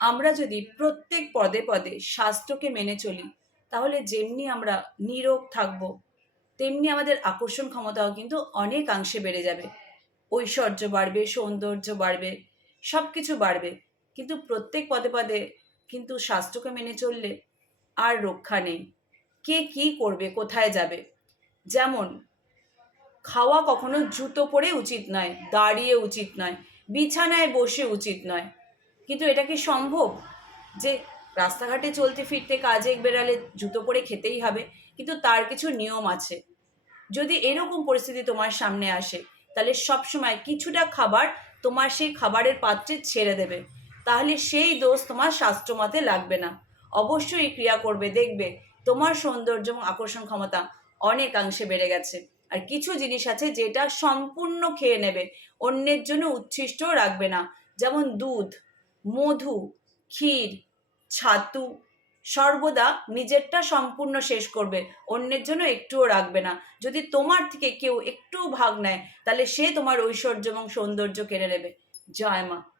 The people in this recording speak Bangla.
আমরা যদি প্রত্যেক পদে পদে শাস্ত্রকে মেনে চলি, তাহলে যেমনি আমরা নীরোগ থাকবো, তেমনি আমাদের আকর্ষণ ক্ষমতাও কিন্তু অনেকাংশে বেড়ে যাবে। ঐশ্বর্য বাড়বে, সৌন্দর্য বাড়বে, সব কিছু বাড়বে। কিন্তু প্রত্যেক পদে পদে কিন্তু শাস্ত্রকে মেনে চললে আর রক্ষা নেই। কে কি করবে, কোথায় যাবে? যেমন খাওয়া কখনো জুতো পরে উচিত নয়, দাঁড়িয়ে উচিত নয়, বিছানায় বসে উচিত নয়। কিন্তু এটা কি সম্ভব যে রাস্তাঘাটে চলতে ফিরতে কাজে বেরালে জুতো পরে খেতেই হবে? কিন্তু তার কিছু নিয়ম আছে। যদি এরকম পরিস্থিতি তোমার সামনে আসে, তাহলে সবসময় কিছুটা খাবার তোমার সেই খাবারের পাত্রে ছেড়ে দেবে। তাহলে সেই দোষ তোমার শাস্ত্রমতে লাগবে না। অবশ্যই ক্রিয়া করবে, দেখবে তোমার সৌন্দর্য এবং আকর্ষণ ক্ষমতা অনেকাংশে বেড়ে গেছে। আর কিছু জিনিস আছে যেটা সম্পূর্ণ খেয়ে নেবে, অন্যের জন্য উচ্ছিষ্টও রাখবে না। যেমন দুধ, মধু, ক্ষীর, ছাতু, সর্বদা নিজেরটা সম্পূর্ণ শেষ করবে, অন্যের জন্য একটুও রাখবে না। যদি তোমার থেকে কেউ একটু ভাগ নেয়, তাহলে সে তোমার ঐশ্বর্য এবং সৌন্দর্য কেড়ে নেবে। জয় মা।